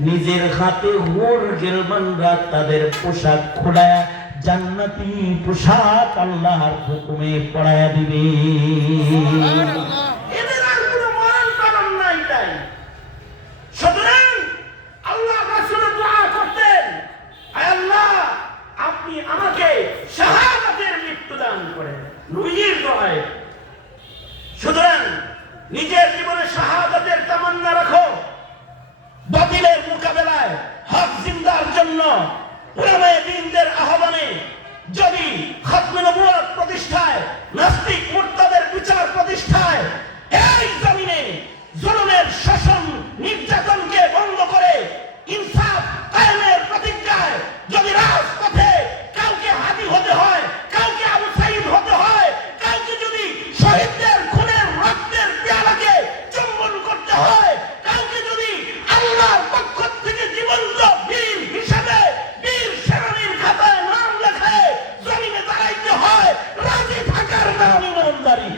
নিজের হাতে হুর জিলমানরা তাদের পোশাক খোলায় জান্নাতি পোশাক আল্লাহর হুকুমে পরায়া দিবে। এদের আর কোনো মরণ কারণ নাই। তাই সুতরাং আল্লাহ রাসূল দোয়া করতেন, আয় আল্লাহ আপনি আমাকে শাহাদাতের মৃত্যু দান করেন, নবীর দোয়ায়। সুতরাং নিজের জীবনে শাহাদাতের তামান্না রাখো, বাতিলের মোকাবেলায় হক জিন্দার জন্য উলামায়ে দ্বীনদের আহ্বানে, যদি খতমে নবুয়ত প্রতিষ্ঠায়, নাস্তিক মুরতাদের বিচার প্রতিষ্ঠায়, এই জমিনে জুলুমের শাসন নির্যাতনকে বন্ধ করে ইনসাফ কায়েমের প্রতিজ্ঞায় যদি রাজপথে কাউকে হাদি হতে হয়, কাউকে আবু সাঈদ হতে হয়, কাউকে যদি শহীদদের খুনের রক্তের পেয়ালাকে চুম্বন করতে হয়, কাউকে যদি আল্লাহর পক্ষ থেকে জীবন্ত বীর হিসেবে বীর সেনানীর খাতায় নাম লেখায় জমিনে দাঁড়াইতে হয়, রাজি থাকার নাম ইমানদারি।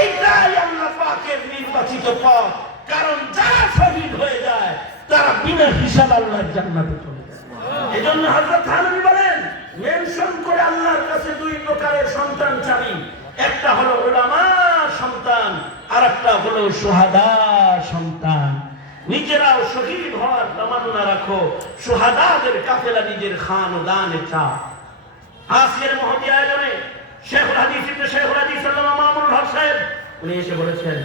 এইটাই আল্লাহ পাকের নির্বাচিত পথ। কারণ যারা শহীদ হয়ে যায় তারা বিনা হিসাব আল্লাহর জান্নাতে চলে যায়। এজন্য হযরত থানভী বলেন, মেনশন করে আল্লাহর কাছে 2 প্রকারের সন্তান চাই, একটা হলো উলামা সন্তান, আর একটা হলো শুহাদা সন্তান। নিজেরাও শহীদ হওয়ার তামান্না রাখো, শুহাদাদের কাফেলা নিজের খানদানে চাও। আজকের মহতী আয়োজনে শেখুল হাদিস ইবনে শেখুল হাদিস আল্লামা মামুনুল হক সাহেব উনি এসে বলেছেন,